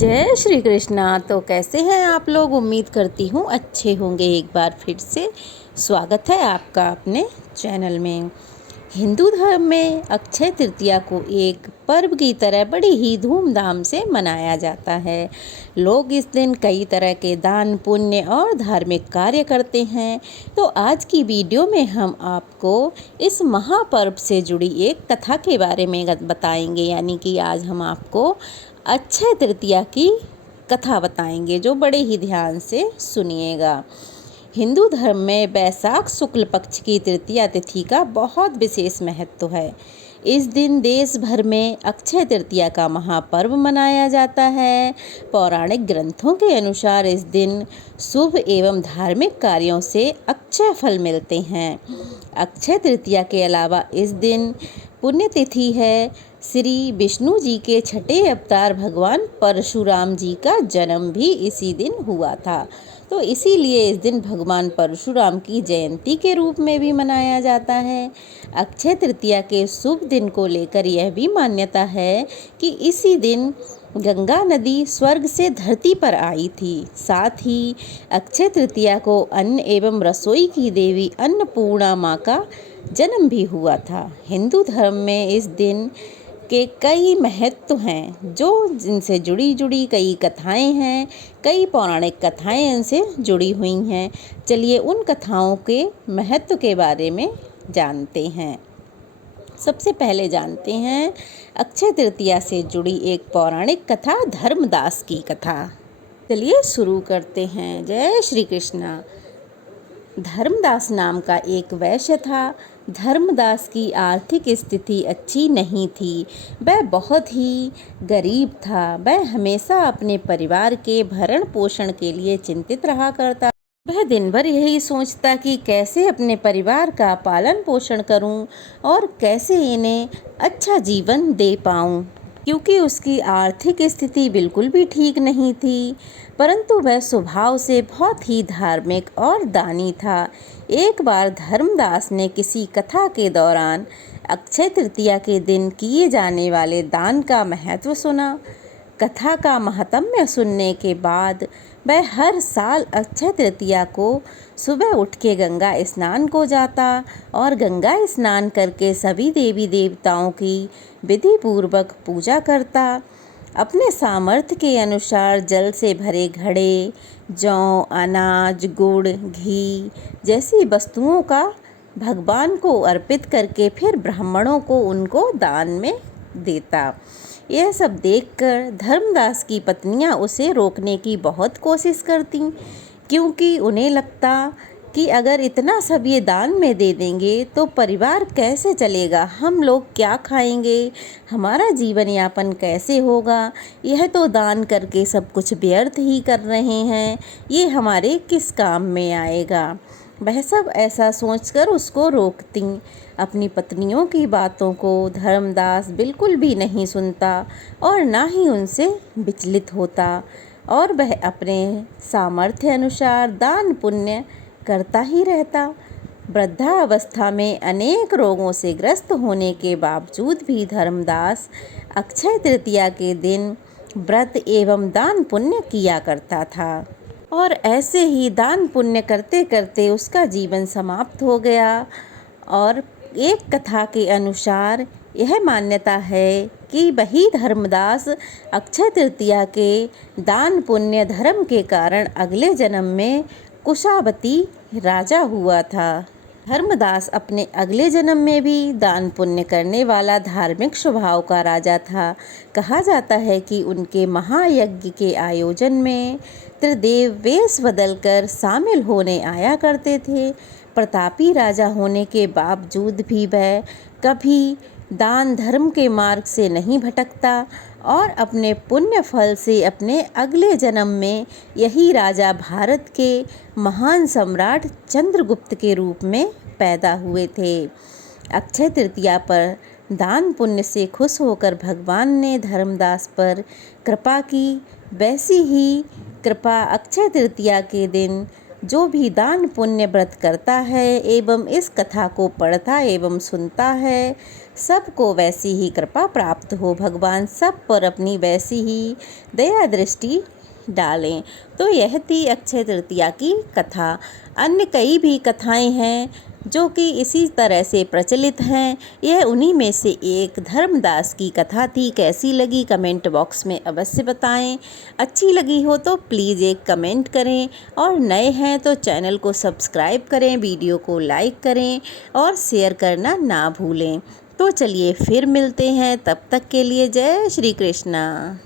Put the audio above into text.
जय श्री कृष्णा। तो कैसे हैं आप लोग? उम्मीद करती हूँ अच्छे होंगे। एक बार फिर से स्वागत है आपका अपने चैनल में। हिंदू धर्म में अक्षय तृतीया को एक पर्व की तरह बड़ी ही धूमधाम से मनाया जाता है। लोग इस दिन कई तरह के दान पुण्य और धार्मिक कार्य करते हैं। तो आज की वीडियो में हम आपको इस महापर्व से जुड़ी एक कथा के बारे में बताएंगे, यानी कि आज हम आपको अक्षय तृतीया की कथा बताएंगे, जो बड़े ही ध्यान से सुनिएगा। हिंदू धर्म में वैशाख शुक्ल पक्ष की तृतीया तिथि का बहुत विशेष महत्व है। इस दिन देश भर में अक्षय तृतीया का महापर्व मनाया जाता है। पौराणिक ग्रंथों के अनुसार इस दिन शुभ एवं धार्मिक कार्यों से अक्षय फल मिलते हैं। अक्षय तृतीया के अलावा इस दिन पुण्यतिथि है। श्री विष्णु जी के छठे अवतार भगवान परशुराम जी का जन्म भी इसी दिन हुआ था। तो इसीलिए इस दिन भगवान परशुराम की जयंती के रूप में भी मनाया जाता है। अक्षय तृतीया के शुभ दिन को लेकर यह भी मान्यता है कि इसी दिन गंगा नदी स्वर्ग से धरती पर आई थी। साथ ही अक्षय तृतीया को अन्न एवं रसोई की देवी अन्नपूर्णा माँ का जन्म भी हुआ था। हिंदू धर्म में इस दिन के कई महत्व हैं, जो जिनसे जुड़ी कई कथाएं हैं। कई पौराणिक कथाएं इनसे जुड़ी हुई हैं। चलिए उन कथाओं के महत्व के बारे में जानते हैं। सबसे पहले जानते हैं अक्षय तृतीया से जुड़ी एक पौराणिक कथा, धर्मदास की कथा। चलिए शुरू करते हैं। जय श्री कृष्णा। धर्मदास नाम का एक वैश्य था। धर्मदास की आर्थिक स्थिति अच्छी नहीं थी। वह बहुत ही गरीब था। वह हमेशा अपने परिवार के भरण पोषण के लिए चिंतित रहा करता। वह दिन भर यही सोचता कि कैसे अपने परिवार का पालन पोषण करूं और कैसे इन्हें अच्छा जीवन दे पाऊं, क्योंकि उसकी आर्थिक स्थिति बिल्कुल भी ठीक नहीं थी। परंतु वह स्वभाव से बहुत ही धार्मिक और दानी था। एक बार धर्मदास ने किसी कथा के दौरान अक्षय तृतीया के दिन किए जाने वाले दान का महत्व सुना। कथा का महात्म्य सुनने के बाद वह हर साल अक्षय तृतीया को सुबह उठ के गंगा स्नान को जाता और गंगा स्नान करके सभी देवी देवताओं की विधि पूर्वक पूजा करता। अपने सामर्थ्य के अनुसार जल से भरे घड़े, जौ, अनाज, गुड़, घी जैसी वस्तुओं का भगवान को अर्पित करके फिर ब्राह्मणों को उनको दान में देता। यह सब देखकर धर्मदास की पत्नियां उसे रोकने की बहुत कोशिश करती, क्योंकि उन्हें लगता कि अगर इतना सब ये दान में दे देंगे तो परिवार कैसे चलेगा, हम लोग क्या खाएंगे, हमारा जीवन यापन कैसे होगा, यह तो दान करके सब कुछ व्यर्थ ही कर रहे हैं, ये हमारे किस काम में आएगा। वह सब ऐसा सोचकर उसको रोकती। अपनी पत्नियों की बातों को धर्मदास बिल्कुल भी नहीं सुनता और ना ही उनसे विचलित होता, और वह अपने सामर्थ्य अनुसार दान पुण्य करता ही रहता। वृद्धावस्था में अनेक रोगों से ग्रस्त होने के बावजूद भी धर्मदास अक्षय तृतीया के दिन व्रत एवं दान पुण्य किया करता था। और ऐसे ही दान पुण्य करते करते उसका जीवन समाप्त हो गया। और एक कथा के अनुसार यह मान्यता है कि वही धर्मदास अक्षय तृतीया के दान पुण्य धर्म के कारण अगले जन्म में कुशावती राजा हुआ था। धर्मदास अपने अगले जन्म में भी दान पुण्य करने वाला धार्मिक स्वभाव का राजा था। कहा जाता है कि उनके महायज्ञ के आयोजन में त्रिदेव वेश बदलकर शामिल होने आया करते थे। प्रतापी राजा होने के बावजूद भी वह कभी दान धर्म के मार्ग से नहीं भटकता और अपने पुण्य फल से अपने अगले जन्म में यही राजा भारत के महान सम्राट चंद्रगुप्त के रूप में पैदा हुए थे। अक्षय तृतीया पर दान पुण्य से खुश होकर भगवान ने धर्मदास पर कृपा की। वैसी ही कृपा अक्षय तृतीया के दिन जो भी दान पुण्य व्रत करता है एवं इस कथा को पढ़ता एवं सुनता है, सबको वैसी ही कृपा प्राप्त हो, भगवान सब पर अपनी वैसी ही दया दृष्टि डालें। तो यह थी अक्षय तृतीया की कथा। अन्य कई भी कथाएं हैं जो कि इसी तरह से प्रचलित हैं। यह उन्हीं में से एक धर्मदास की कथा थी। कैसी लगी कमेंट बॉक्स में अवश्य बताएं। अच्छी लगी हो तो प्लीज़ एक कमेंट करें, और नए हैं तो चैनल को सब्सक्राइब करें, वीडियो को लाइक करें और शेयर करना ना भूलें। तो चलिए फिर मिलते हैं, तब तक के लिए जय श्री कृष्णा।